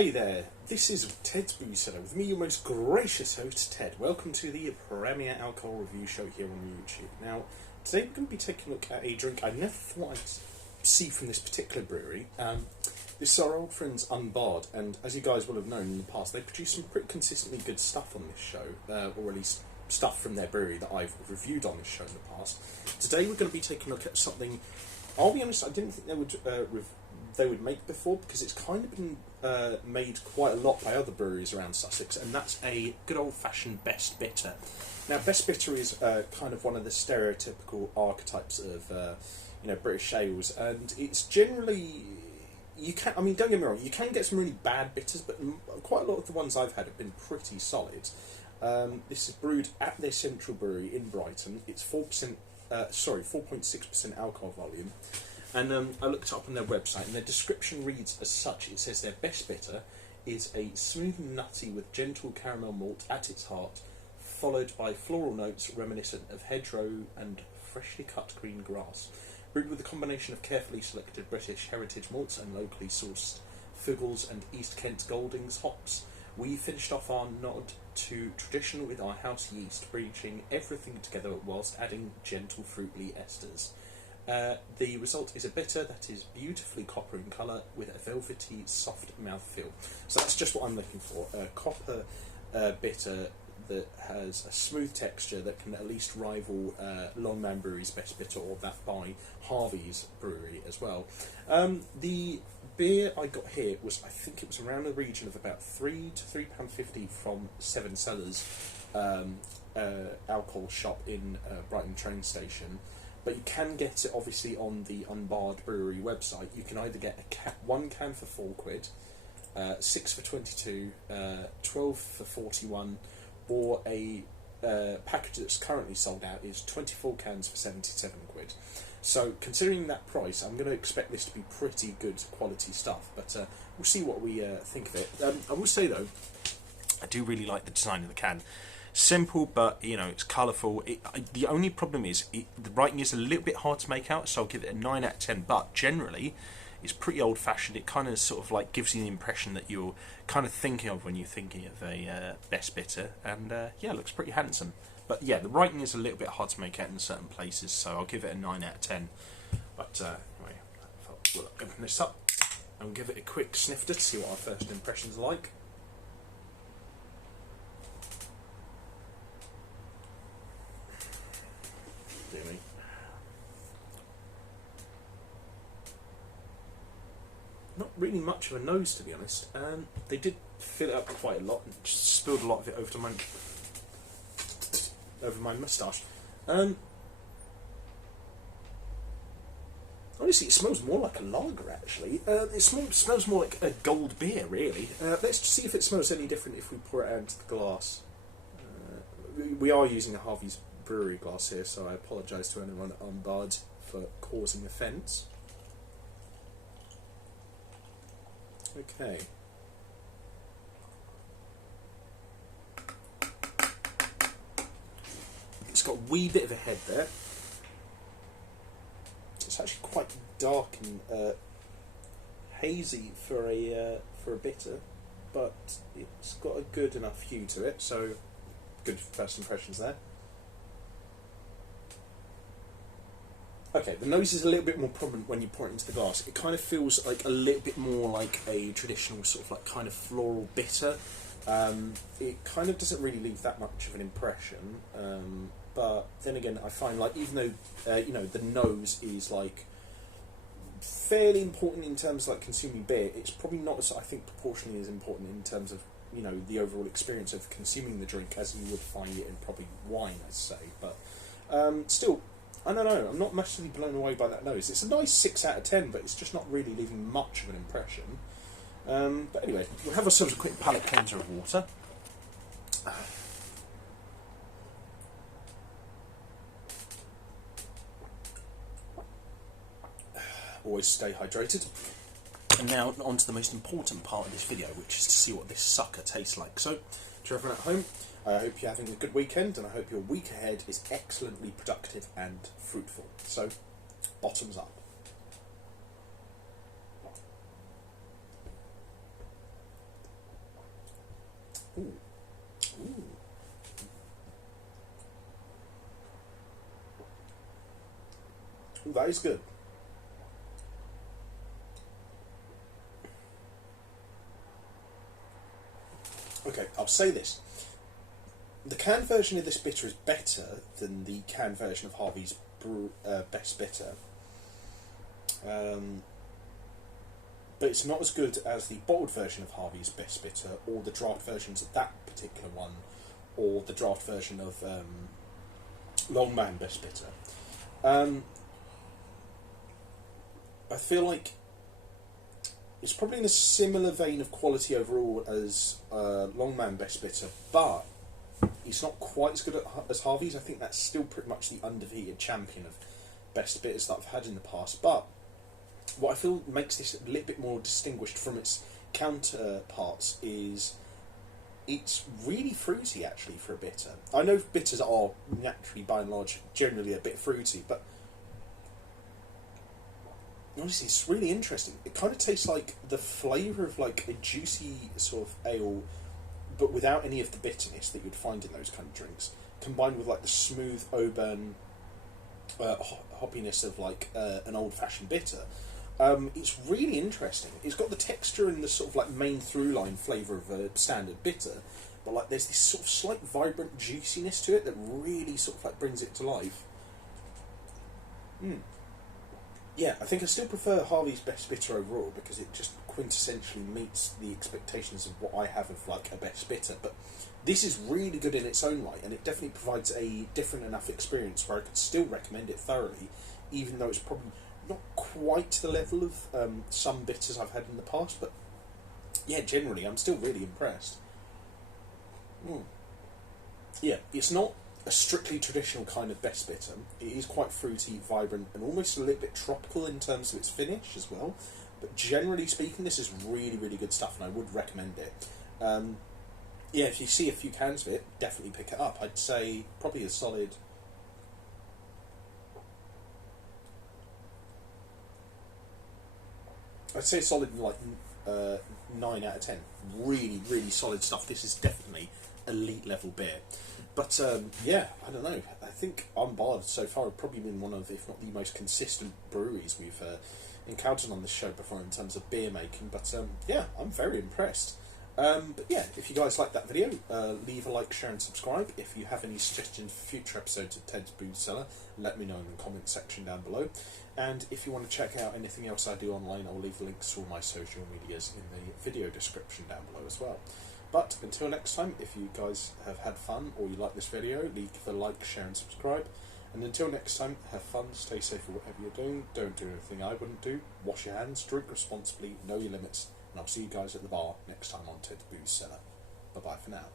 Hi there, this is Ted's Booze Cellar with me, your most gracious host, Ted. Welcome to the premier alcohol review show here on YouTube. Now, today we're going to be taking a look at a drink I never thought I'd see from this particular brewery. This is our old friends Unbarred, and as you guys will have known in the past, they produce some pretty consistently good stuff on this show, or at least stuff from their brewery that I've reviewed on this show in the past. Today we're going to be taking a look at something, I'll be honest, I didn't think they would make before, because it's kind of been made quite a lot by other breweries around Sussex, and that's a good old-fashioned Best Bitter. Now, Best Bitter is kind of one of the stereotypical archetypes of British ales, and it's generally, don't get me wrong, you can get some really bad bitters, but quite a lot of the ones I've had have been pretty solid. This is brewed at their central brewery in Brighton. It's 4.6% alcohol volume. And I looked up on their website, and their description reads as such. It says their Best Bitter is a smooth and nutty with gentle caramel malt at its heart, followed by floral notes reminiscent of hedgerow and freshly cut green grass. Brewed with a combination of carefully selected British heritage malts and locally sourced Fuggles and East Kent Goldings hops, we finished off our nod to tradition with our house yeast, reaching everything together whilst adding gentle fruity esters. The result is a bitter that is beautifully copper in colour with a velvety, soft mouthfeel. So that's just what I'm looking for, a copper bitter that has a smooth texture that can at least rival Longman Brewery's Best Bitter, or that by Harvey's Brewery as well. The beer I got here was, I think it was around the region of about £3 to £3.50 from Cellar's alcohol shop in Brighton train station. But you can get it obviously on the Unbarred Brewery website. You can either get one can for £4, 6 for 22, 12 for 41, or a package that's currently sold out is 24 cans for £77. So considering that price, I'm going to expect this to be pretty good quality stuff. But we'll see what we think of it. I will say though, I do really like the design of the can. Simple, but it's colourful. The only problem is the writing is a little bit hard to make out, so I'll give it a 9 out of 10. But generally, it's pretty old-fashioned. It kind of sort of like gives you the impression that you're kind of thinking of when you're thinking of a Best Bitter, and yeah, it looks pretty handsome. But yeah, the writing is a little bit hard to make out in certain places, so I'll give it a 9 out of 10. But anyway, we'll open this up and give it a quick snifter to see what our first impressions are like. Not really much of a nose, to be honest. They did fill it up quite a lot and just spilled a lot of it over my moustache. Honestly, it smells more like a lager, actually. It smells more like a gold beer, really. Let's just see if it smells any different if we pour it out into the glass. We are using a Harvey's Brewery glass here, so I apologise to anyone at Unbarred for causing offence. Okay. It's got a wee bit of a head there. It's actually quite dark and hazy for a bitter, but it's got a good enough hue to it, so good first impressions there. Okay, the nose is a little bit more prominent when you pour it into the glass. It kind of feels like a little bit more like a traditional sort of like kind of floral bitter. It kind of doesn't really leave that much of an impression, but then again, I find like even though the nose is like fairly important in terms of like consuming beer, it's probably not as, I think, proportionally as important in terms of the overall experience of consuming the drink as you would find it in probably wine, I'd say. But still, I don't know, I'm not massively blown away by that nose. It's a nice 6 out of 10, but it's just not really leaving much of an impression. But anyway, we'll have ourselves a quick palate cleanser of water. Always stay hydrated. And now on to the most important part of this video, which is to see what this sucker tastes like. So, to everyone at home, I hope you're having a good weekend, and I hope your week ahead is excellently productive and fruitful. So, bottoms up. Ooh. Ooh. Ooh, that is good. Okay, I'll say this. The canned version of this bitter is better than the canned version of Harvey's Best Bitter. But it's not as good as the bottled version of Harvey's Best Bitter, or the draft versions of that particular one, or the draft version of Longman Best Bitter. I feel like it's probably in a similar vein of quality overall as Longman Best Bitter, but it's not quite as good as Harvey's. I think that's still pretty much the undefeated champion of Best Bitters that I've had in the past. But what I feel makes this a little bit more distinguished from its counterparts is it's really fruity, actually, for a bitter. I know bitters are naturally, by and large, generally a bit fruity, but honestly, it's really interesting. It kind of tastes like the flavour of like a juicy sort of ale, but without any of the bitterness that you'd find in those kind of drinks, combined with like the smooth Auburn hoppiness of like an old-fashioned bitter. It's really interesting. It's got the texture and the sort of like main through-line flavour of a standard bitter, but like there's this sort of slight vibrant juiciness to it that really sort of like brings it to life. Yeah, I think I still prefer Harvey's Best Bitter overall because it just quintessentially meets the expectations of what I have of like a Best Bitter. But this is really good in its own right, and it definitely provides a different enough experience where I could still recommend it thoroughly, even though it's probably not quite to the level of some bitters I've had in the past. But yeah, generally I'm still really impressed. Yeah, it's not a strictly traditional kind of Best Bitter. It is quite fruity, vibrant, and almost a little bit tropical in terms of its finish as well. But generally speaking, this is really, really good stuff, and I would recommend it. Yeah, if you see a few cans of it, definitely pick it up. I'd say probably a solid... I'd say a solid like 9 out of 10. Really, really solid stuff. This is definitely elite level beer. But yeah, I don't know. I think Unbarred so far have probably been one of, if not the most consistent breweries we've encountered on this show before in terms of beer making. But yeah, I'm very impressed. But yeah, if you guys like that video, leave a like, share and subscribe. If you have any suggestions for future episodes of Ted's Booze Cellar, let me know in the comment section down below. And if you want to check out anything else I do online, I'll leave the links to all my social medias in the video description down below as well. But until next time, if you guys have had fun or you like this video, leave a like, share and subscribe. And until next time, have fun, stay safe for whatever you're doing, don't do anything I wouldn't do, wash your hands, drink responsibly, know your limits, and I'll see you guys at the bar next time on Ted's Booze Cellar. Bye bye for now.